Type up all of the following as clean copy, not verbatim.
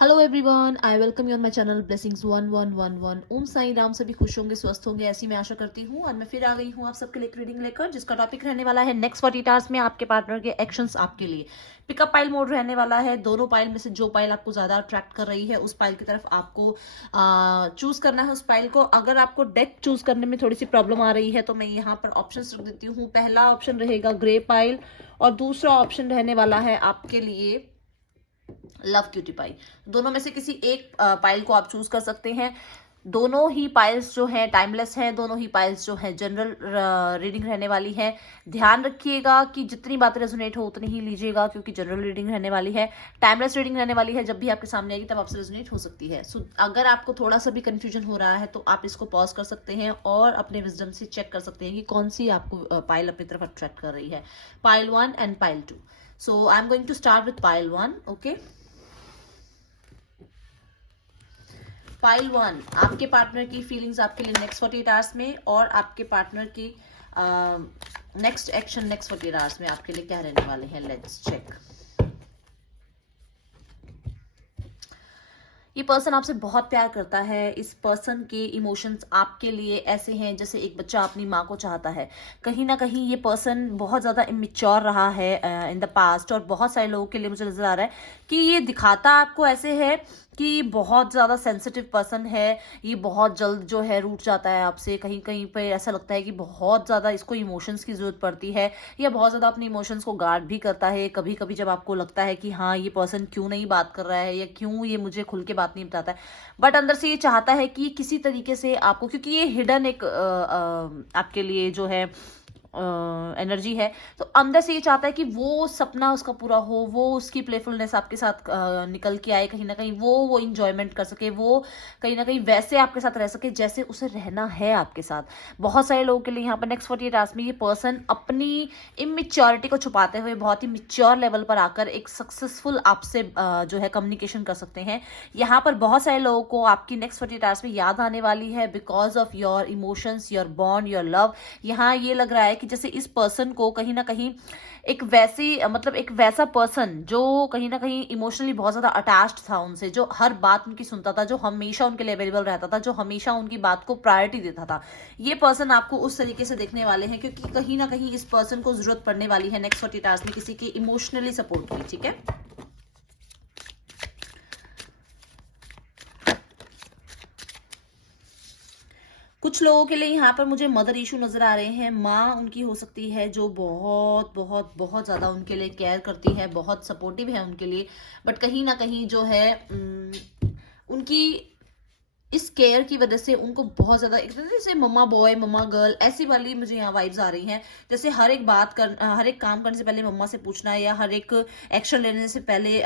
Hello everyone, I welcome you on my channel blessings 1111। Om Sai Ram. सभी खुश होंगे, स्वस्थ होंगे, ऐसी मैं आशा करती हूँ। और मैं फिर आ गई हूँ आप सबके लिए एक रीडिंग लेकर, जिसका टॉपिक रहने वाला है नेक्स्ट 48 आवर्स में आपके पार्टनर के एक्शंस आपके लिए। पिकअप पाइल मोड रहने वाला है। दोनों पाइल में से जो पाइल आपको ज्यादा अट्रैक्ट कर रही है उस पाइल की तरफ आपको चूज करना है उस पाइल को। अगर आपको डेक चूज करने में थोड़ी सी प्रॉब्लम आ रही है तो मैं यहाँ पर ऑप्शन रख देती हूँ। पहला ऑप्शन रहेगा ग्रे पाइल और दूसरा ऑप्शन रहने वाला है आपके लिए लव क्यूटी पाई। दोनों में से किसी एक पाइल को आप चूज कर सकते हैं। दोनों ही पाइल्स जो है टाइमलेस हैं। दोनों ही पाइल्स जो है जनरल रीडिंग रहने वाली है। ध्यान रखिएगा कि जितनी बातें रेजोनेट हो उतनी ही लीजिएगा, क्योंकि जनरल रीडिंग रहने वाली है, टाइमलेस रीडिंग रहने वाली है। जब भी आपके सामने आएगी तब आपसे रेजोनेट हो सकती है। सो अगर आपको थोड़ा सा भी कंफ्यूजन हो रहा है तो आप इसको पॉज कर सकते हैं और अपने विजडम से चेक कर सकते हैं कि कौन सी आपको पाइल अपनी तरफ अट्रैक्ट कर रही है, pile 1 and pile 2। So I am going to start with pile 1। Okay, pile 1, आपके पार्टनर की फीलिंग्स आपके लिए नेक्स्ट 48 आवर्स में, और आपके पार्टनर की नेक्स्ट एक्शन नेक्स्ट 48 आवर्स में आपके लिए क्या रहने वाले हैं। Let's check. ये पर्सन आपसे बहुत प्यार करता है। इस पर्सन के इमोशंस आपके लिए ऐसे हैं जैसे एक बच्चा अपनी माँ को चाहता है। कहीं ना कहीं ये पर्सन बहुत ज़्यादा इमेच्योर रहा है इन द पास्ट, और बहुत सारे लोगों के लिए मुझे नजर आ रहा है कि ये दिखाता आपको ऐसे है कि बहुत ज़्यादा सेंसिटिव पर्सन है। ये बहुत जल्द जो है रूठ जाता है आपसे। कहीं कहीं पे ऐसा लगता है कि बहुत ज़्यादा इसको इमोशंस की ज़रूरत पड़ती है, या बहुत ज़्यादा अपने इमोशंस को गार्ड भी करता है। कभी कभी जब आपको लगता है कि हाँ, ये पर्सन क्यों नहीं बात कर रहा है या क्यों ये मुझे खुल के बात नहीं बताता है, बट अंदर से ये चाहता है कि किसी तरीके से आपको, क्योंकि ये हिडन एक आपके लिए जो है एनर्जी है, तो अंदर से ये चाहता है कि वो सपना उसका पूरा हो, वो उसकी प्लेफुलनेस आपके साथ निकल के आए। कहीं ना कहीं वो इंजॉयमेंट कर सके, वो कहीं ना कहीं वैसे आपके साथ रह सके जैसे उसे रहना है आपके साथ। बहुत सारे लोगों के लिए यहाँ पर नेक्स्ट 48 आवर्स में ये पर्सन अपनी इमेच्योरिटी को छुपाते हुए बहुत ही मिच्योर लेवल पर आकर एक सक्सेसफुल आपसे जो है कम्युनिकेशन कर सकते हैं। यहाँ पर बहुत सारे लोगों को आपकी नेक्स्ट 48 आवर्स में याद आने वाली है because of your emotions, your bond, your love. यहाँ ये लग रहा है कि जैसे इस पर्सन को कहीं ना कहीं एक वैसी मतलब एक वैसा पर्सन जो कहीं ना कहीं इमोशनली बहुत ज्यादा अटैच्ड था उनसे, जो हर बात उनकी सुनता था, जो हमेशा उनके लिए अवेलेबल रहता था, जो हमेशा उनकी बात को प्रायोरिटी देता था। ये पर्सन आपको उस तरीके से देखने वाले हैं, क्योंकि कहीं ना कहीं इस पर्सन को जरूरत पड़ने वाली है नेक्स्ट 48 आवर्स में किसी के इमोशनली सपोर्ट की। ठीक है, कुछ लोगों के लिए यहाँ पर मुझे मदर इशू नजर आ रहे हैं। माँ उनकी हो सकती है जो बहुत बहुत बहुत ज्यादा उनके लिए केयर करती है, बहुत सपोर्टिव है उनके लिए, बट कहीं ना कहीं जो है उनकी इस केयर की वजह से उनको बहुत ज्यादा एक तरह से मम्मा बॉय मम्मा गर्ल ऐसी वाली मुझे यहाँ वाइब्स आ रही हैं। जैसे हर एक काम करने से पहले मम्मा से पूछना, या हर एक एक्शन लेने से पहले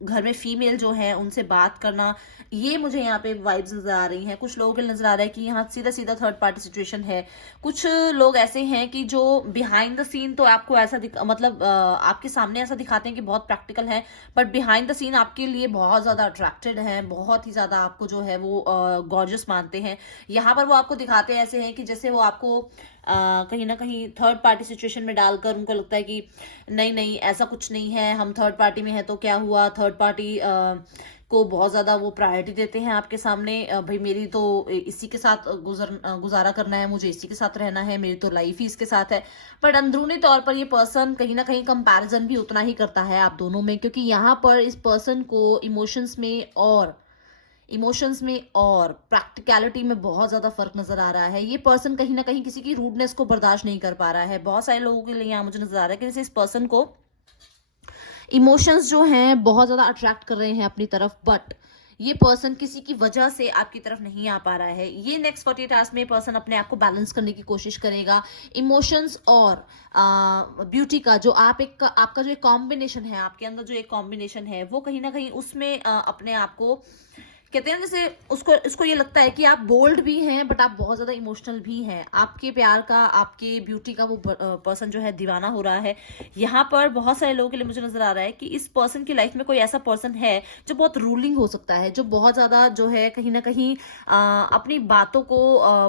घर में फीमेल जो है उनसे बात करना, ये मुझे यहाँ पे वाइब्स नजर आ रही हैं। कुछ लोगों के लिए नजर आ रहा है कि यहाँ सीधा सीधा थर्ड पार्टी सिचुएशन है। कुछ लोग ऐसे हैं कि जो बिहाइंड द सीन तो आपको ऐसा मतलब आपके सामने ऐसा दिखाते हैं कि बहुत प्रैक्टिकल है, बट बिहाइंड द सीन आपके लिए बहुत ज्यादा अट्रैक्टेड है, बहुत ही ज्यादा आपको जो है वो गॉर्जियस मानते हैं। यहाँ पर वो आपको दिखाते हैं ऐसे हैं कि जैसे वो आपको कहीं ना कहीं थर्ड पार्टी सिचुएशन में डालकर उनको लगता है कि नहीं नहीं ऐसा कुछ नहीं है, हम थर्ड पार्टी में है तो क्या हुआ। थर्ड पार्टी को बहुत ज्यादा वो प्रायोरिटी देते हैं आपके सामने। भाई मेरी तो इसी के साथ गुजारा करना है, मुझे इसी के साथ रहना है, मेरी तो लाइफ ही इसके साथ है। बट अंदरूनी तौर पर ये पर्सन कहीं ना कहीं कंपैरिजन भी उतना ही करता है आप दोनों में, क्योंकि यहाँ पर इस पर्सन को इमोशंस में और प्रैक्टिकलिटी में बहुत ज्यादा फर्क नजर आ रहा है। ये पर्सन कहीं ना कहीं किसी की रूडनेस को बर्दाश्त नहीं कर पा रहा है। बहुत सारे लोगों के लिए यहाँ मुझे नजर आ रहा है कि जैसे इस पर्सन को इमोशंस जो हैं बहुत ज्यादा अट्रैक्ट कर रहे हैं अपनी तरफ, बट ये पर्सन किसी की वजह से आपकी तरफ नहीं आ पा रहा है। ये नेक्स्ट 48 आवर्स में पर्सन अपने आप को बैलेंस करने की कोशिश करेगा। इमोशंस और ब्यूटी का जो आपका जो एक कॉम्बिनेशन है, आपके अंदर जो एक कॉम्बिनेशन है, वो कहीं ना कहीं उसमें अपने आप को कहते हैं जैसे उसको इसको ये लगता है कि आप बोल्ड भी हैं बट आप बहुत ज्यादा इमोशनल भी हैं, आपके प्यार का, आपके ब्यूटी का वो पर्सन जो है दीवाना हो रहा है। यहाँ पर बहुत सारे लोगों के लिए मुझे नजर आ रहा है कि इस पर्सन की लाइफ में कोई ऐसा पर्सन है जो बहुत रूलिंग हो सकता है, जो बहुत ज्यादा जो है कहीं ना कहीं अपनी बातों को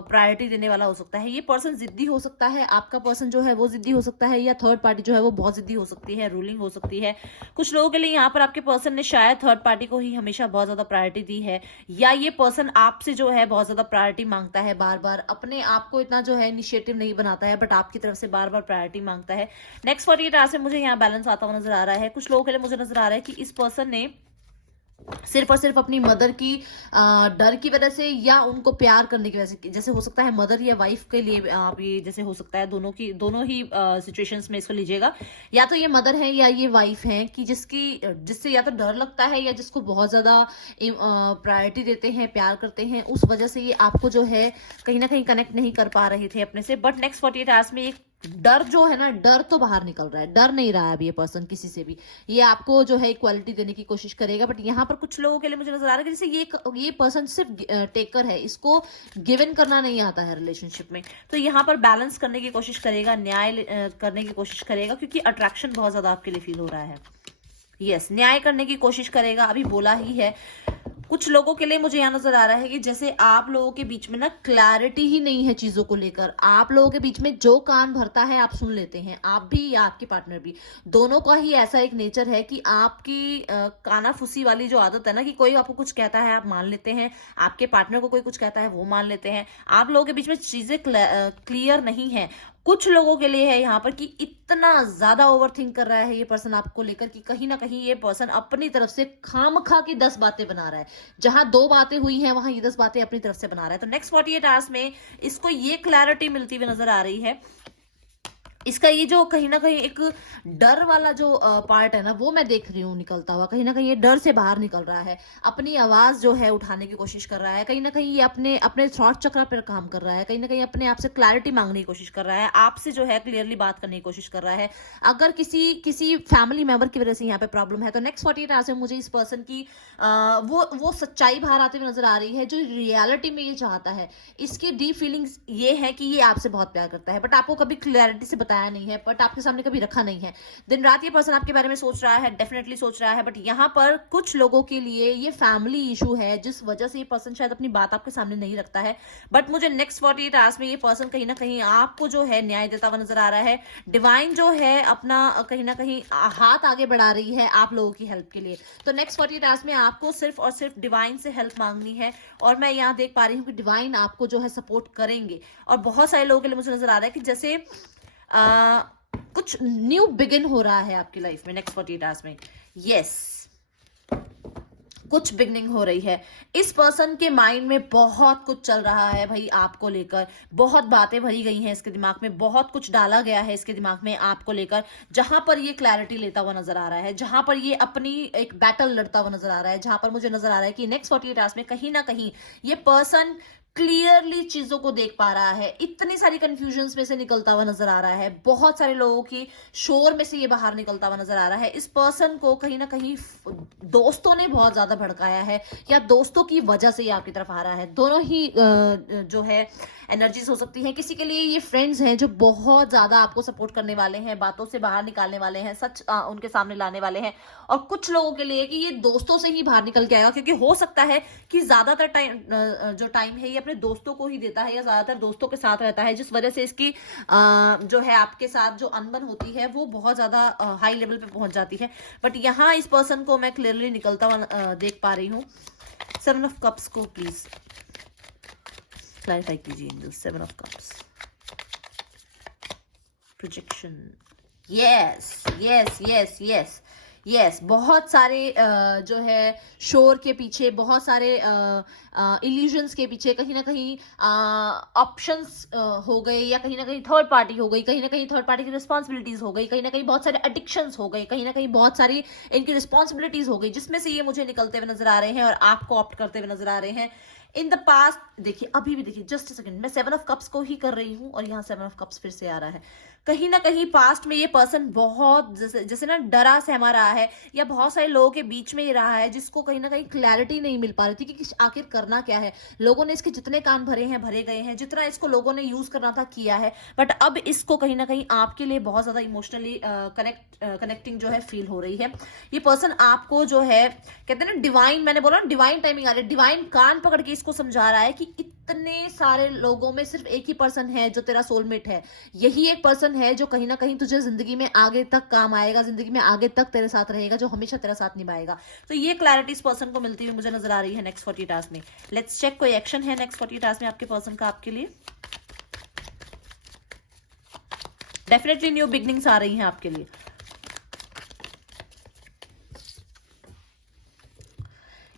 प्रायोरिटी देने वाला हो सकता है। ये पर्सन जिद्दी हो सकता है, आपका पर्सन जो है वो जिद्दी हो सकता है, या थर्ड पार्टी जो है वो बहुत जिद्दी हो सकती है, रूलिंग हो सकती है। कुछ लोगों के लिए यहाँ पर आपके पर्सन ने शायद थर्ड पार्टी को ही हमेशा बहुत ज्यादा प्रायोरिटी दी है, या ये पर्सन आपसे जो है बहुत ज्यादा प्रायोरिटी मांगता है, बार बार अपने आप को इतना जो है इनिशिएटिव नहीं बनाता है बट आपकी तरफ से बार बार प्रायोरिटी मांगता है। नेक्स्ट 48 आवर्स में मुझे यहाँ बैलेंस आता हुआ नजर आ रहा है। कुछ लोगों के लिए मुझे नजर आ रहा है कि इस पर्सन ने सिर्फ और सिर्फ अपनी मदर की डर की वजह से, या उनको प्यार करने की वजह से, जैसे हो सकता है मदर या वाइफ के लिए आप ये जैसे हो सकता है, दोनों ही सिचुएशंस में इसको लीजिएगा, या तो ये मदर है या ये वाइफ है कि जिससे या तो डर लगता है या जिसको बहुत ज्यादा प्रायोरिटी देते हैं, प्यार करते हैं, उस वजह से ये आपको जो है कहीं ना कहीं कनेक्ट नहीं कर पा रहे थे अपने से। बट नेक्स्ट 48 आवर्स में एक डर जो है ना, डर तो बाहर निकल रहा है, डर नहीं रहा है अब ये पर्सन किसी से भी, ये आपको जो है इक्वालिटी देने की कोशिश करेगा। बट यहाँ पर कुछ लोगों के लिए मुझे नजर आ रहा है कि जैसे ये पर्सन सिर्फ टेकर है, इसको गिवन करना नहीं आता है रिलेशनशिप में, तो यहाँ पर बैलेंस करने की कोशिश करेगा, न्याय करने की कोशिश करेगा, क्योंकि अट्रैक्शन बहुत ज्यादा आपके लिए फील हो रहा है। यस, न्याय करने की कोशिश करेगा, अभी बोला ही है। कुछ लोगों के लिए मुझे यहाँ नजर आ रहा है कि जैसे आप लोगों के बीच में ना क्लैरिटी ही नहीं है चीजों को लेकर, आप लोगों के बीच में जो कान भरता है आप सुन लेते हैं, आप भी या आपके पार्टनर भी, दोनों का ही ऐसा एक नेचर है कि आपकी कानाफूसी वाली जो आदत है ना, कि कोई आपको कुछ कहता है आप मान लेते हैं, आपके पार्टनर को कोई कुछ कहता है वो मान लेते हैं, आप लोगों के बीच में चीजें क्लियर नहीं है। कुछ लोगों के लिए है यहाँ पर कि इतना ज्यादा ओवरथिंक कर रहा है ये पर्सन आपको लेकर कि कहीं ना कहीं ये पर्सन अपनी तरफ से खामखा की 10 बातें बना रहा है, जहां 2 बातें हुई हैं वहां ये 10 बातें अपनी तरफ से बना रहा है। तो नेक्स्ट 48 आवर्स में इसको ये क्लैरिटी मिलती हुई नजर आ रही है, इसका ये जो कहीं ना कहीं एक डर वाला जो पार्ट है ना, वो मैं देख रही हूँ निकलता हुआ, कहीं ना कहीं ये डर से बाहर निकल रहा है, अपनी आवाज जो है उठाने की कोशिश कर रहा है, कहीं ना कहीं ये अपने अपने थॉट चक्र पर काम कर रहा है, कहीं ना कहीं अपने आप से क्लैरिटी मांगने की कोशिश कर रहा है, आपसे जो है क्लियरली बात करने की कोशिश कर रहा है। अगर किसी फैमिली मेंबर की वजह से यहाँ पे प्रॉब्लम है, तो नेक्स्ट 48 आवर्स में मुझे इस पर्सन की वो सच्चाई बाहर आते हुए नजर आ रही है, जो रियलिटी में ये चाहता है। इसकी डीप फीलिंग्स ये है कि ये आपसे बहुत प्यार करता है, बट आपको कभी क्लैरिटी से बताया नहीं है, बट आपके सामने कभी रखा नहीं है। दिन रात ये पर्सन आपके बारे में सोच रहा है, डेफिनेटली सोच रहा है, बट यहाँ पर कुछ लोगों के लिए ये फैमिली इशू है, जिस वजह से ये पर्सन शायद अपनी बात आपके सामने नहीं रखता है। बट मुझे नेक्स्ट 48 आवर्स में ये पर्सन कहीं ना कहीं आपको जो है न्याय देता हुआ नजर आ रहा है। डिवाइन जो है अपना कहीं ना कहीं हाथ आगे बढ़ा रही है आप लोगों की हेल्प के लिए। तो नेक्स्ट 48 आवर्स में आपको सिर्फ और सिर्फ डिवाइन से हेल्प मांगनी है, और मैं यहाँ देख पा रही हूँ कि डिवाइन आपको जो है सपोर्ट करेंगे। और बहुत सारे लोगों के लिए मुझे नजर आ रहा है कि जैसे कुछ न्यू बिगिन हो रहा है आपकी लाइफ में नेक्स्ट 48 आवर्स में। यस, कुछ बिगनिंग हो रही है। इस पर्सन के माइंड में बहुत कुछ चल रहा है भाई आपको लेकर, बहुत बातें भरी गई हैं इसके दिमाग में, बहुत कुछ डाला गया है इसके दिमाग में आपको लेकर, जहां पर ये क्लैरिटी लेता हुआ नजर आ रहा है, जहां पर ये अपनी एक बैटल लड़ता हुआ नजर आ रहा है, जहां पर मुझे नजर आ रहा है कि नेक्स्ट 48 आवर्स में कहीं ना कहीं ये पर्सन क्लियरली चीजों को देख पा रहा है, इतनी सारी कंफ्यूजन्स में से निकलता हुआ नजर आ रहा है, बहुत सारे लोगों की शोर में से ये बाहर निकलता हुआ नजर आ रहा है। इस पर्सन को कहीं ना कहीं दोस्तों ने बहुत ज्यादा भड़काया है, या दोस्तों की वजह से ये आपकी तरफ आ रहा है। दोनों ही जो है एनर्जीज हो सकती हैं। किसी के लिए ये फ्रेंड्स हैं जो बहुत ज्यादा आपको सपोर्ट करने वाले हैं, बातों से बाहर निकालने वाले हैं, सच उनके सामने लाने वाले हैं। और कुछ लोगों के लिए कि ये दोस्तों से ही बाहर निकल के आएगा, क्योंकि हो सकता है कि ज्यादातर टाइम है ये अपने दोस्तों को ही देता है, या ज्यादातर दोस्तों के साथ रहता है, जिस वजह से इसकी जो है आपके साथ जो अनबन होती है वो बहुत ज्यादा हाई लेवल पे पहुंच जाती है। बट यहाँ इस पर्सन को मैं क्लियरली निकलता हुआ देख पा रही हूँ। 7 ऑफ कप्स को प्लीज क्लैरिफाई कीजिए angels. 7 of cups, projection. Yes yes yes yes yes, बहुत सारे जो है शोर के पीछे, बहुत सारे इल्यूजन्स के पीछे कहीं ना कहीं ऑप्शंस हो गए, या कहीं ना कहीं थर्ड पार्टी हो गई, कहीं ना कहीं थर्ड पार्टी की रिस्पॉन्सिबिलिटीज हो गई, कहीं ना कहीं बहुत सारे एडिक्शंस हो गए, कहीं ना कहीं बहुत सारी इनकी रिस्पॉन्सिबिलिटीज हो गई, जिसमें से ये मुझे निकलते हुए नजर आ रहे हैं और आपको ऑप्ट करते हुए नजर आ रहे हैं। इन द पास्ट देखिए, अभी भी देखिए, जस्ट सेकंड, मैं 7 ऑफ कप्स को ही कर रही हूँ और यहाँ 7 ऑफ कप्स फिर से आ रहा है। कहीं ना कहीं पास्ट में ये पर्सन बहुत जैसे जैसे ना डरा सहमा रहा है, या बहुत सारे लोगों के बीच में ही रहा है, जिसको कहीं ना कहीं क्लैरिटी नहीं मिल पा रही थी कि आखिर करना क्या है। लोगों ने इसके जितने कान भरे हैं भरे गए हैं, जितना इसको लोगों ने यूज करना था किया है, बट अब इसको कहीं ना कहीं आपके लिए बहुत ज्यादा इमोशनली कनेक्टिंग जो है फील हो रही है। ये पर्सन आपको जो है, कहते हैं ना डिवाइन, मैंने बोला ना डिवाइन टाइमिंग आ रही है, डिवाइन कान पकड़ के इसको समझा रहा है कि इतने सारे लोगों में सिर्फ एक ही पर्सन है जो तेरा सोलमेट है। यही एक पर्सन है जो कहीं ना कहीं तुझे जिंदगी में आगे तक काम आएगा, जिंदगी में आगे तक तेरे साथ रहेगा, जो हमेशा तेरा साथ निभाएगा। तो ये क्लैरिटी इस पर्सन को मिलती हुई मुझे नजर आ रही है नेक्स्ट 40 टास्क में। लेट्स चेक कोई एक्शन है नेक्स्ट 40 टास्क में आपके पर्सन का आपके लिए। डेफिनेटली न्यू बिगनिंग्स आ रही हैं आपके लिए।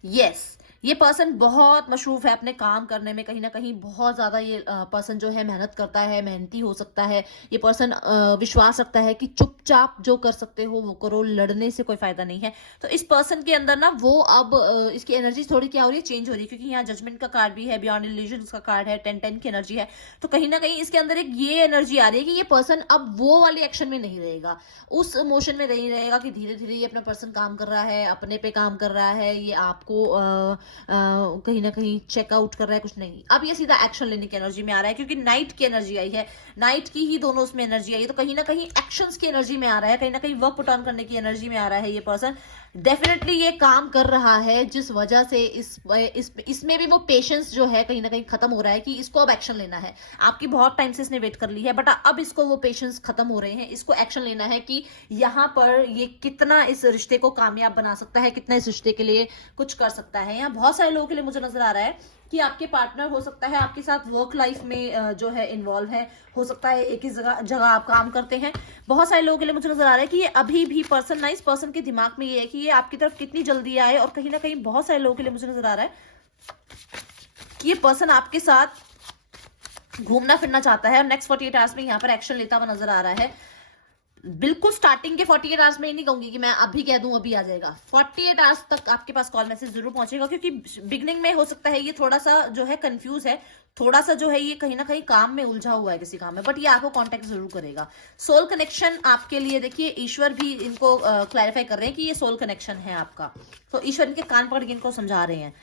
यस, ये पर्सन बहुत मशरूफ है अपने काम करने में, कहीं ना कहीं बहुत ज्यादा ये पर्सन जो है मेहनत करता है, मेहनती हो सकता है। ये पर्सन विश्वास रखता है कि चुपचाप जो कर सकते हो वो करो, लड़ने से कोई फायदा नहीं है। तो इस पर्सन के अंदर ना वो अब इसकी एनर्जी थोड़ी क्या हो रही है, चेंज हो रही है, क्योंकि यहाँ जजमेंट का कार्ड भी है, बियॉन्ड इल्यूजन्स का कार्ड है, 10-10 की एनर्जी है। तो कहीं ना कहीं इसके अंदर एक ये एनर्जी आ रही है कि ये पर्सन अब वो वाली एक्शन में नहीं रहेगा, उस इमोशन में नहीं रहेगा कि धीरे धीरे ये अपना पर्सन काम कर रहा है, अपने पे काम कर रहा है, ये आपको कहीं ना कहीं चेकआउट कर रहा है, कुछ नहीं। अब ये सीधा एक्शन लेने की एनर्जी में आ रहा है, क्योंकि नाइट की एनर्जी आई है, नाइट की ही दोनों उसमें एनर्जी आई है। तो कहीं ना कहीं एक्शंस की एनर्जी में आ रहा है, कहीं ना कहीं वर्क पुट ऑन करने की एनर्जी में आ रहा है ये पर्सन। डेफिनेटली ये काम कर रहा है, जिस वजह से इसमें भी वो पेशेंस जो है कहीं ना कहीं खत्म हो रहा है कि इसको अब एक्शन लेना है। आपकी बहुत टाइम से इसने वेट कर ली है, बट अब इसको वो पेशेंस खत्म हो रहे हैं, इसको एक्शन लेना है कि यहाँ पर ये कितना इस रिश्ते को कामयाब बना सकता है, कितना इस रिश्ते के लिए कुछ कर सकता है। यहाँ बहुत सारे लोगों के लिए मुझे नजर आ रहा है कि आपके पार्टनर हो सकता है आपके साथ वर्क लाइफ में जो है इन्वॉल्व है, हो सकता है एक ही जगह आप काम करते हैं। बहुत सारे लोगों के लिए मुझे नजर आ रहा है कि ये अभी भी पर्सन ना, इस पर्सन के दिमाग में ये है कि ये आपकी तरफ कितनी जल्दी आए, और कहीं ना कहीं बहुत सारे लोगों के लिए मुझे नजर आ रहा है कि ये पर्सन आपके साथ घूमना फिरना चाहता है और नेक्स्ट 48 आवर्स में यहाँ पर एक्शन लेता हुआ नजर आ रहा है। बिल्कुल स्टार्टिंग के 48 आवर्स में ही नहीं कहूंगी कि मैं अभी कह दूं अभी आ जाएगा, 48 आवर्स तक आपके पास कॉल मैसेज जरूर पहुंचेगा, क्योंकि बिगनिंग में हो सकता है ये थोड़ा सा जो है कंफ्यूज है, थोड़ा सा जो है ये कहीं ना कहीं काम में उलझा हुआ है किसी काम में, बट ये आपको कांटेक्ट जरूर करेगा। सोल कनेक्शन आपके लिए देखिए, ईश्वर भी इनको क्लैरिफाई कर रहे हैं कि ये सोल कनेक्शन है आपका। तो ईश्वर इनके कान पकड़ के इनको समझा रहे हैं।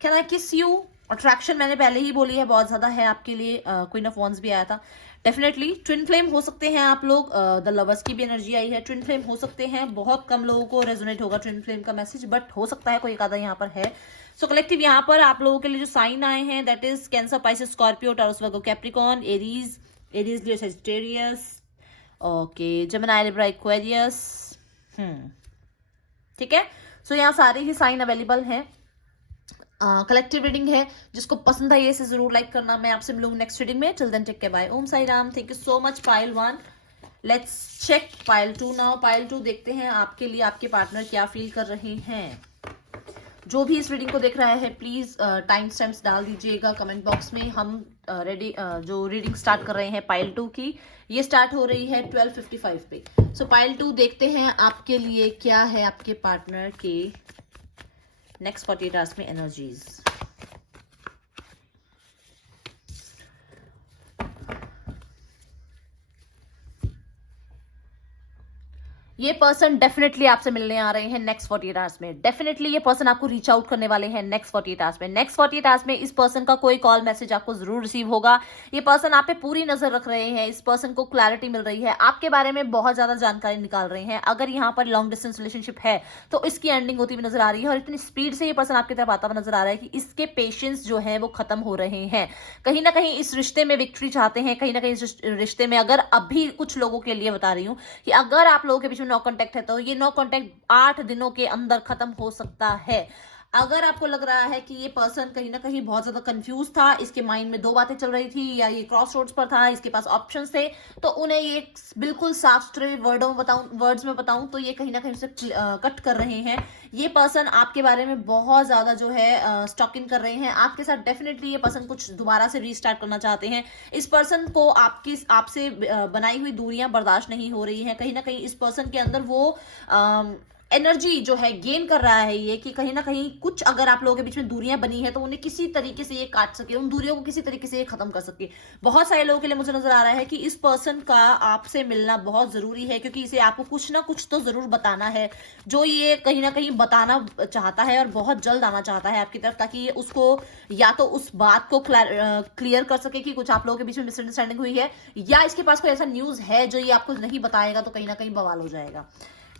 कैन आई किस यू, अट्रैक्शन मैंने पहले ही बोली है बहुत ज्यादा है आपके लिए। क्वीन ऑफ वॉन्ड्स भी आया था। डेफिनेटली ट्विन फ्लेम हो सकते हैं आप लोग, द लवर्स की भी एनर्जी आई है, ट्विन फ्लेम हो सकते हैं। बहुत कम लोगों को रेजोनेट होगा ट्विन फ्लेम का मैसेज, बट हो सकता है कोई एक आधा यहाँ पर है। सो कलेक्टिव यहाँ पर आप लोगों के लिए जो साइन आए हैं that is cancer, Pisces, Scorpio, taurus, Virgo, Capricorn, Aries, Leo, Sagittarius, okay, Gemini, Libra, Aquarius. ठीक है, सो यहाँ सारे ही साइन अवेलेबल हैं। कलेक्टिव रीडिंग है, जिसको पसंद आई इसे जरूर लाइक करना। मैं आपसे मिलूंगी नेक्स्ट रीडिंग में। Till then take care, bye, Om Sai Ram. Thank you so much pile 1। Let's check pile 2 now. Pile 2 देखते हैं आपके लिए आपके पार्टनर क्या फील कर रहे हैं। जो भी इस रीडिंग को देख रहा है प्लीज टाइम स्टैम्प्स डाल दीजिएगा कमेंट बॉक्स में। हम जो रीडिंग स्टार्ट कर रहे हैं पाइल 2 की, ये स्टार्ट हो रही है 12:55 पे। सो पाइल 2 देखते हैं आपके लिए क्या है आपके पार्टनर के नेक्स्ट 48 आवर्स में एनर्जीज। ये पर्सन डेफिनेटली आपसे मिलने आ रहे हैं नेक्स्ट 48 आवर्स में। डेफिनेटली ये पर्सन आपको रीच आउट करने वाले हैं नेक्स्ट 48 आवर्स में। नेक्स्ट 48 आवर्स में इस पर्सन का कोई कॉल मैसेज आपको जरूर रिसीव होगा। ये पर्सन आप पे पूरी नजर रख रहे हैं, इस पर्सन को क्लैरिटी मिल रही है, आपके बारे में बहुत ज्यादा जानकारी निकाल रहे हैं। अगर यहाँ पर लॉन्ग डिस्टेंस रिलेशनशिप है तो इसकी एंडिंग होती हुई नजर आ रही है, और इतनी स्पीड से ये पर्सन आपकी तरफ आता हुआ नजर आ रहा है कि इसके पेशेंस जो है वो खत्म हो रहे हैं। कहीं ना कहीं इस रिश्ते में विक्ट्री चाहते हैं, कहीं ना कहीं इस रिश्ते में, अगर अभी कुछ लोगों के लिए बता रही हूँ कि अगर आप लोगों के बीच में नो कॉन्टेक्ट है तो ये नो कॉन्टेक्ट 8 दिनों के अंदर खत्म हो सकता है। अगर आपको लग रहा है कि ये पर्सन कहीं ना कहीं बहुत ज्यादा कंफ्यूज था, इसके माइंड में 2 बातें चल रही थी, या ये क्रॉस रोड्स पर था, इसके पास ऑप्शंस थे, तो उन्हें ये बिल्कुल साफ सुथरे वर्ड्स में बताऊं तो ये कहीं ना कहीं से कट कर रहे हैं। ये पर्सन आपके बारे में बहुत ज्यादा जो है स्टॉकिंग कर रहे हैं आपके साथ। डेफिनेटली ये पर्सन कुछ दोबारा से रीस्टार्ट करना चाहते हैं। इस पर्सन को आपसे बनाई हुई दूरियां बर्दाश्त नहीं हो रही है। कहीं ना कहीं इस पर्सन के अंदर वो एनर्जी जो है गेन कर रहा है ये, कि कहीं ना कहीं कुछ अगर आप लोगों के बीच में दूरियां बनी है तो उन्हें किसी तरीके से ये काट सके, उन दूरियों को किसी तरीके से ये खत्म कर सके। बहुत सारे लोगों के लिए मुझे नजर आ रहा है कि इस पर्सन का आपसे मिलना बहुत जरूरी है, क्योंकि इसे आपको कुछ ना कुछ तो जरूर बताना है, जो ये कहीं ना कहीं बताना चाहता है और बहुत जल्द आना चाहता है आपकी तरफ, ताकि ये उसको या तो उस बात को क्लियर कर सके कि कुछ आप लोगों के बीच में मिसअंडरस्टैंडिंग हुई है, या इसके पास कोई ऐसा न्यूज है जो ये आपको नहीं बताएगा तो कहीं ना कहीं बवाल हो जाएगा।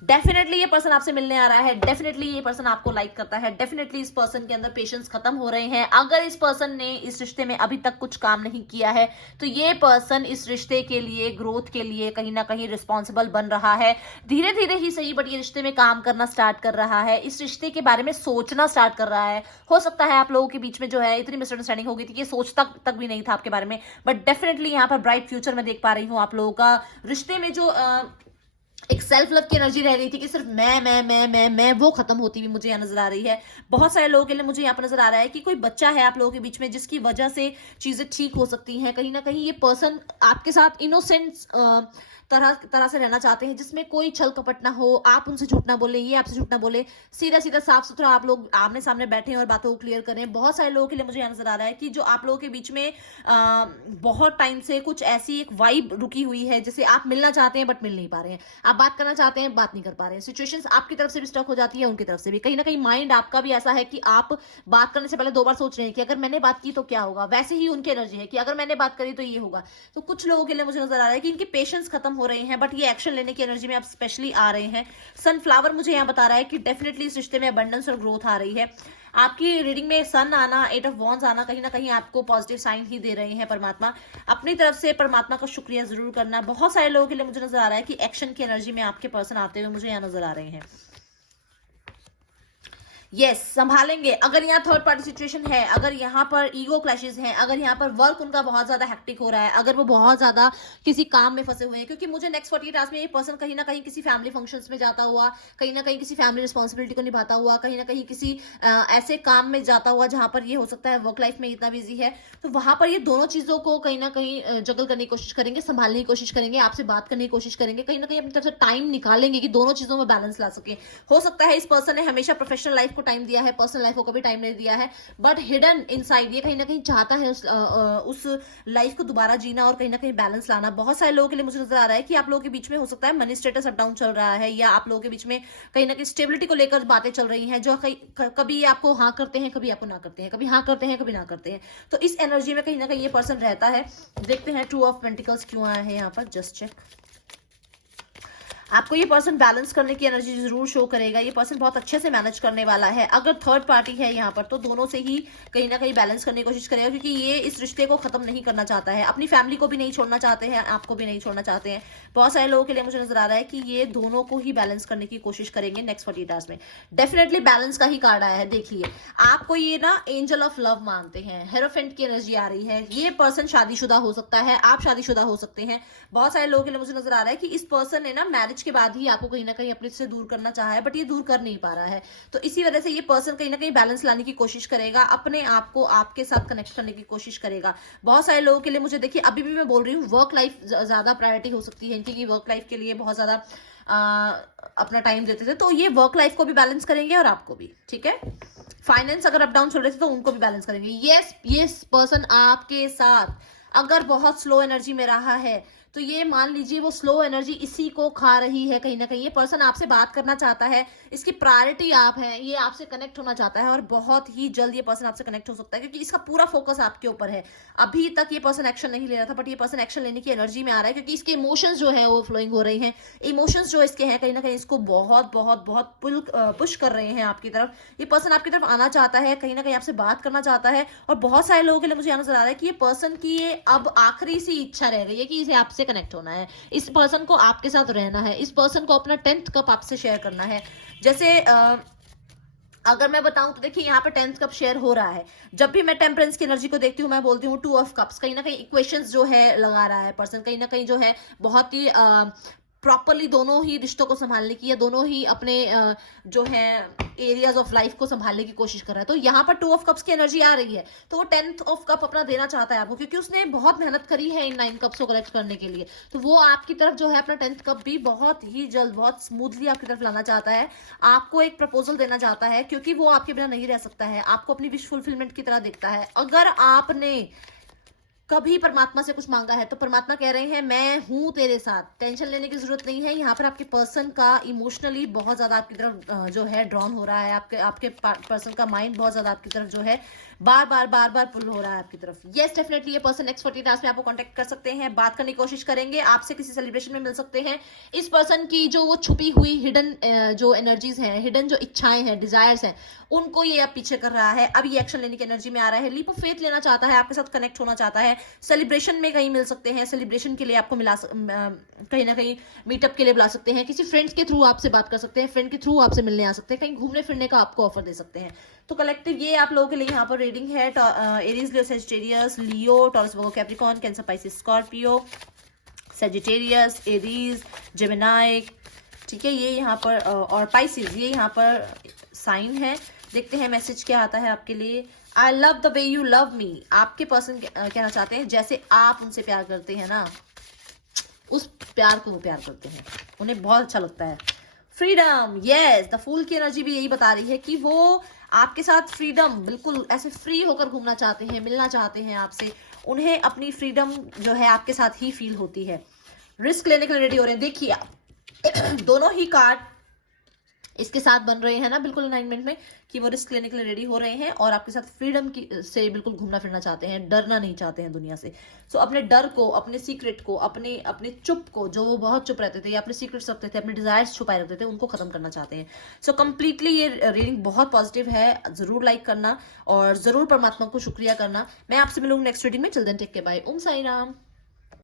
डेफिनेटली ये पर्सन आपसे मिलने आ रहा है, डेफिनेटली ये पर्सन आपको लाइक करता है, डेफिनेटली इस पर्सन के अंदर पेशेंस खत्म हो रहे हैं। अगर इस पर्सन ने इस रिश्ते में अभी तक कुछ काम नहीं किया है तो ये पर्सन इस रिश्ते के लिए, ग्रोथ के लिए कहीं ना कहीं रिस्पॉन्सिबल बन रहा है, धीरे धीरे ही सही, बट ये रिश्ते में काम करना स्टार्ट कर रहा है, इस रिश्ते के बारे में सोचना स्टार्ट कर रहा है। हो सकता है आप लोगों के बीच में जो है इतनी मिसअंडरस्टैंडिंग हो गई थी कि सोचता तक भी नहीं था आपके बारे में, बट डेफिनेटली यहाँ पर ब्राइट फ्यूचर में देख पा रही हूँ आप लोगों का। रिश्ते में जो एक सेल्फ लव की एनर्जी रह गई थी कि सिर्फ मैं, वो खत्म होती हुई मुझे यहाँ नजर आ रही है। बहुत सारे लोगों के लिए मुझे यहाँ पर नजर आ रहा है कि कोई बच्चा है आप लोगों के बीच में जिसकी वजह से चीजें ठीक हो सकती हैं। कहीं ना कहीं ये पर्सन आपके साथ इनोसेंस तरह से रहना चाहते हैं, जिसमें कोई छल कपट ना हो, आप उनसे झूठ ना बोले, ये आपसे झूठ ना बोले, सीधा सीधा साफ सुथरा आप लोग आमने सामने बैठे और बातों को क्लियर करें। बहुत सारे लोगों के लिए मुझे यहाँ नजर आ रहा है कि जो आप लोगों के बीच में बहुत टाइम से कुछ ऐसी एक वाइब रुकी हुई है, जिसे आप मिलना चाहते हैं बट मिल नहीं पा रहे हैं, आप बात करना चाहते हैं बात नहीं कर पा रहे हैं, सिचुएशंस आपकी तरफ से भी स्टक हो जाती है, उनकी तरफ से भी। कहीं ना कहीं माइंड आपका भी ऐसा है कि आप बात करने से पहले 2 बार सोच रहे हैं कि अगर मैंने बात की तो क्या होगा, वैसे ही उनकी एनर्जी है कि अगर मैंने बात करी तो ये होगा। तो कुछ लोगों के लिए मुझे नजर आ रहा है कि इनके पेशेंस खत्म हो रहे हैं, बट ये एक्शन लेने की एनर्जी में आप स्पेशली आ रहे हैं। सनफ्लावर मुझे यहाँ बता रहा है कि डेफिनेटली इस रिश्ते में अबंडेंस और ग्रोथ आ रही है। आपकी रीडिंग में सन आना, 8 ऑफ वॉन्ड्स आना, कहीं ना कहीं आपको पॉजिटिव साइन ही दे रहे हैं परमात्मा। अपनी तरफ से परमात्मा का शुक्रिया जरूर करना। बहुत सारे लोगों के लिए मुझे नजर आ रहा है कि एक्शन की एनर्जी में आपके पर्सन आते हुए मुझे यहाँ नजर आ रहे हैं। यस, संभालेंगे। अगर यहाँ थर्ड पार्टी सिचुएशन है, अगर यहाँ पर ईगो क्लैशेस हैं, अगर यहाँ पर वर्क उनका बहुत ज्यादा हेक्टिक हो रहा है, अगर वो बहुत ज्यादा किसी काम में फंसे हुए हैं, क्योंकि मुझे नेक्स्ट 48 आवर्स में ये पर्सन कहीं ना कहीं किसी फैमिली फंक्शंस में जाता हुआ, कहीं ना कहीं किसी फैमिली रिस्पॉन्सिबिलिटी को निभाता हुआ, कहीं ना कहीं किसी ऐसे काम में जाता हुआ जहां पर ये हो सकता है वर्क लाइफ में इतना बिजी है, तो वहां पर ये दोनों चीजों को कहीं ना कहीं जगल करने की कोशिश करेंगे, संभालने की कोशिश करेंगे, आपसे बात करने की कोशिश करेंगे, कहीं ना कहीं अपनी तरफ से टाइम निकालेंगे कि दोनों चीजों में बैलेंस ला सके। हो सकता है इस पर्सन ने हमेशा प्रोफेशनल लाइफ को टाइम दिया है, पर्सनल लाइफ को कभी टाइम नहीं दिया है, बट हिडन इनसाइड ये कहीं ना कहीं चाहता है उस लाइफ को दोबारा जीना और कहीं ना कहीं बैलेंस लाना। बहुत सारे लोगों के लिए मुझे नजर आ रहा है कि आप लोगों के बीच में हो सकता है मनी स्टेटस अप डाउन चल रहा है, या आप लोगों के बीच में कहीं ना कहीं स्टेबिलिटी को लेकर बातें चल रही हैं, जो कभी आपको हाँ करते हैं, कभी आपको ना करते हैं, कभी हाँ करते हैं, कभी ना करते हैं। तो इस एनर्जी में कहीं ना कहीं ये पर्सन रहता है। देखते हैं 2 ऑफ पेंटिकल्स क्यों आया है यहाँ पर, जस्ट चेक। आपको ये पर्सन बैलेंस करने की एनर्जी जरूर शो करेगा। ये पर्सन बहुत अच्छे से मैनेज करने वाला है। अगर थर्ड पार्टी है यहाँ पर तो दोनों से ही कहीं ना कहीं बैलेंस करने की कोशिश करेगा, क्योंकि ये इस रिश्ते को खत्म नहीं करना चाहता है, अपनी फैमिली को भी नहीं छोड़ना चाहते हैं, आपको भी नहीं छोड़ना चाहते हैं। बहुत सारे लोगों के लिए मुझे नजर आ रहा है कि ये दोनों को ही बैलेंस करने की कोशिश करेंगे नेक्स्ट 48 आवर्स में। डेफिनेटली बैलेंस का ही कार्ड आया है। देखिए, आपको ये ना एंजल ऑफ लव मानते हैं, हेरोफेंट की एनर्जी आ रही है। ये पर्सन शादीशुदा हो सकता है, आप शादीशुदा हो सकते हैं। बहुत सारे लोगों के लिए मुझे नजर आ रहा है कि इस पर्सन ने ना मैरिज के बाद ही आपको कहीं ना कहीं अपने से दूर करना चाहा है, बट ये दूर कर नहीं पा रहा है। तो इसी वजह से ये पर्सन कहीं ना कहीं बैलेंस लाने की कोशिश करेगा, अपने आप को आपके साथ कनेक्ट करने की कोशिश करेगा। बहुत सारे लोगों के लिए मुझे देखिए, अभी भी मैं बोल रही हूँ, वर्क लाइफ ज्यादा प्रायोरिटी हो सकती है इनकी, वर्क लाइफ के लिए बहुत ज्यादा अपना टाइम देते थे, तो ये वर्क लाइफ को भी बैलेंस करेंगे और आपको भी, ठीक है। फाइनेंस अगर अप डाउन चल रहे थे तो उनको भी बैलेंस करेंगे। ये पर्सन आपके साथ अगर बहुत स्लो एनर्जी में रहा है तो ये मान लीजिए वो स्लो एनर्जी इसी को खा रही है। कहीं ना कहीं ये पर्सन आपसे बात करना चाहता है, इसकी प्रायोरिटी आप है, ये आपसे कनेक्ट होना चाहता है और बहुत ही जल्द ये पर्सन आपसे कनेक्ट हो सकता है, क्योंकि इसका पूरा फोकस आपके ऊपर है। अभी तक ये पर्सन एक्शन नहीं ले रहा था, बट ये पर्सन एक्शन लेने की एनर्जी में आ रहा है, क्योंकि इसके इमोशंस जो है वो फ्लोइंग हो रहे हैं। इमोशंस जो इसके हैं कहीं ना कहीं इसको बहुत बहुत बहुत पुश कर रहे हैं आपकी तरफ। ये पर्सन आपकी तरफ आना चाहता है, कहीं ना कहीं आपसे बात करना चाहता है। और बहुत सारे लोगों के लिए मुझे यहाँ नजर आ रहा है कि ये पर्सन की ये अब आखिरी सी इच्छा रह गई है कि इसे आपसे कनेक्ट होना है, इस पर्सन को आपके साथ रहना है, इस पर्सन को अपना 10th कप आपसे शेयर करना है। जैसे अगर मैं बताऊं तो देखिए, यहाँ पे 10th कप शेयर हो रहा है। जब भी मैं टेम्परेंस की एनर्जी को देखती हूँ, मैं बोलती हूँ 2 ऑफ कप्स। कहीं ना कहीं इक्वेशंस जो है लगा रहा है पर्सन, कहीं ना कहीं जो है बहुत ही प्रॉपरली दोनों ही रिश्तों को संभालने की या दोनों ही अपने जो है एरियाज ऑफ लाइफ को संभालने की कोशिश कर रहा है। तो यहाँ पर 2 ऑफ कप्स की एनर्जी आ रही है, तो वो 10th ऑफ कप अपना देना चाहता है आपको, क्योंकि उसने बहुत मेहनत करी है इन 9 कप्स को कलेक्ट करने के लिए। तो वो आपकी तरफ जो है अपना 10th कप भी बहुत ही जल्द, बहुत स्मूथली आपकी तरफ लाना चाहता है, आपको एक प्रपोजल देना चाहता है, क्योंकि वो आपके बिना नहीं रह सकता है, आपको अपनी विश फुलफिलमेंट की तरह देखता है। अगर आपने कभी परमात्मा से कुछ मांगा है तो परमात्मा कह रहे हैं मैं हूं तेरे साथ, टेंशन लेने की जरूरत नहीं है। यहाँ पर आपके पर्सन का इमोशनली बहुत ज्यादा आपकी तरफ जो है ड्रॉन हो रहा है, आपके पर्सन का माइंड बहुत ज्यादा आपकी तरफ जो है बार बार पुल हो रहा है आपकी तरफ। यस डेफिनेटली ये पर्सन नेक्स्ट 40 आवर्स में आपको कांटेक्ट कर सकते हैं, बात करने की कोशिश करेंगे, आपसे किसी सेलिब्रेशन में मिल सकते हैं। इस पर्सन की जो वो छुपी हुई हिडन जो एनर्जीज हैं, हिडन जो इच्छाएं हैं, डिजायर्स हैं, उनको ये अब पीछे कर रहा है। अब ये एक्शन लेने की एनर्जी में आ रहा है, लीप ऑफ फेथ लेना चाहता है, आपके साथ कनेक्ट होना चाहता है, सेलिब्रेशन में कहीं मिल सकते हैं, सेलिब्रेशन के लिए आपको कहीं ना कहीं मीटअप के लिए बुला सकते हैं, किसी फ्रेंड्स के थ्रू आपसे बात कर सकते हैं, फ्रेंड के थ्रू आपसे मिलने आ सकते हैं, कहीं घूमने फिरने का आपको ऑफर दे सकते हैं। तो कलेक्टिव ये आप लोगों के लिए यहाँ पर रीडिंग है। Aries, Leo, Sagittarius, Leo, Taurus, Virgo, Capricorn, Cancer, Pisces, Scorpio, Sagittarius, Aries, Gemini, ठीक है, ये यहाँ पर और पाइसिस, ये यहाँ पर साइन है। देखते हैं मैसेज क्या आता है आपके लिए। I love the way you love me. आपके पर्सन कहना चाहते हैं जैसे आप उनसे प्यार करते हैं ना, उस प्यार को वो प्यार करते हैं, उन्हें बहुत अच्छा लगता है। फ्रीडम, यस, द फूल की एनर्जी भी यही बता रही है कि वो आपके साथ फ्रीडम, बिल्कुल ऐसे फ्री होकर घूमना चाहते हैं, मिलना चाहते हैं आपसे, उन्हें अपनी फ्रीडम जो है आपके साथ ही फील होती है। रिस्क लेने के लिए रेडी हो रहे हैं। देखिए आप दोनों ही कार्ड इसके साथ बन रहे हैं ना, बिल्कुल अलाइनमेंट में, कि वो रिस्क लेने के लिए रेडी हो रहे हैं और आपके साथ फ्रीडम की से बिल्कुल घूमना फिरना चाहते हैं, डरना नहीं चाहते हैं दुनिया से। सो अपने डर को, अपने सीक्रेट को, अपने चुप को, जो वो बहुत चुप रहते थे या अपने सीक्रेट्स रखते थे, अपने डिजायर्स छुपाए रखते थे, उनको खत्म करना चाहते हैं। सो कंप्लीटली ये रीडिंग बहुत पॉजिटिव है, जरूर लाइक करना और जरूर परमात्मा को शुक्रिया करना। मैं आपसे मिलूंगी नेक्स्ट रीडिंग में। चिल्ड्रन टेक के बाय। ओम साई राम।